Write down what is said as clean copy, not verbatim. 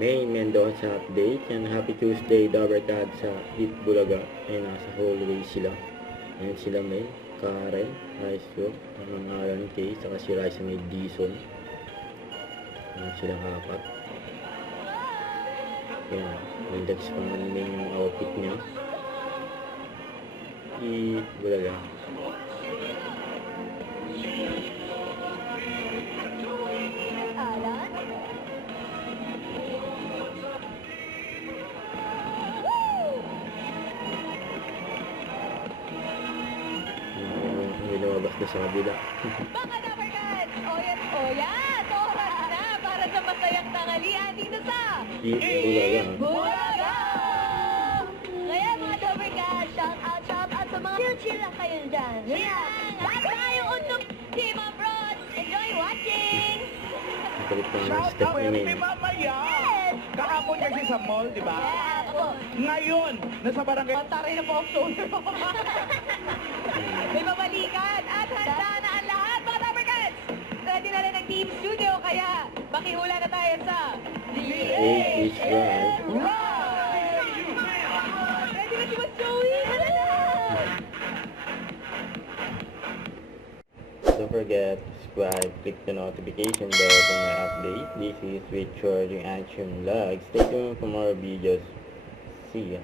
May Mendoza update. Yan, happy Tuesday, Dabarkad sa Hit Bulaga. Ay, nasa hallway sila. Ayan sila May, Karen, Raizo, ang Alan K, saka si Raisa May Dison. Ayan silang apat. Ayan, index pa man din yung outfit niya. Hit Bulaga. Lumabas na sa kabila. Mga Dabarkad! O yan! Oras na para sa masayang tanghalian dito sa Hit Bulaga. Bulaga! Kaya mga Dabarkad, shout out sa mga chill lang kayo dyan. Chill lang! At tayong untog Team Abroad! Enjoy watching! Kalit na ang Shout step out niya kay May. Mamaya! Yes! Kahapon kasi sa mall, di ba? Yes! Ako! Ngayon, nasa barangay. Taray na po ang shoulder ko. May babalikan at handa na ang lahat, mga Dabarkad! Ready na rin ang Team Studio, kaya makihula na tayo sa Eight is right. Ready na si Mas Joey? Don't forget to subscribe, click the notification bell for my update. This is Richard, yung Action Vlog. Stay tuned for more videos. See ya.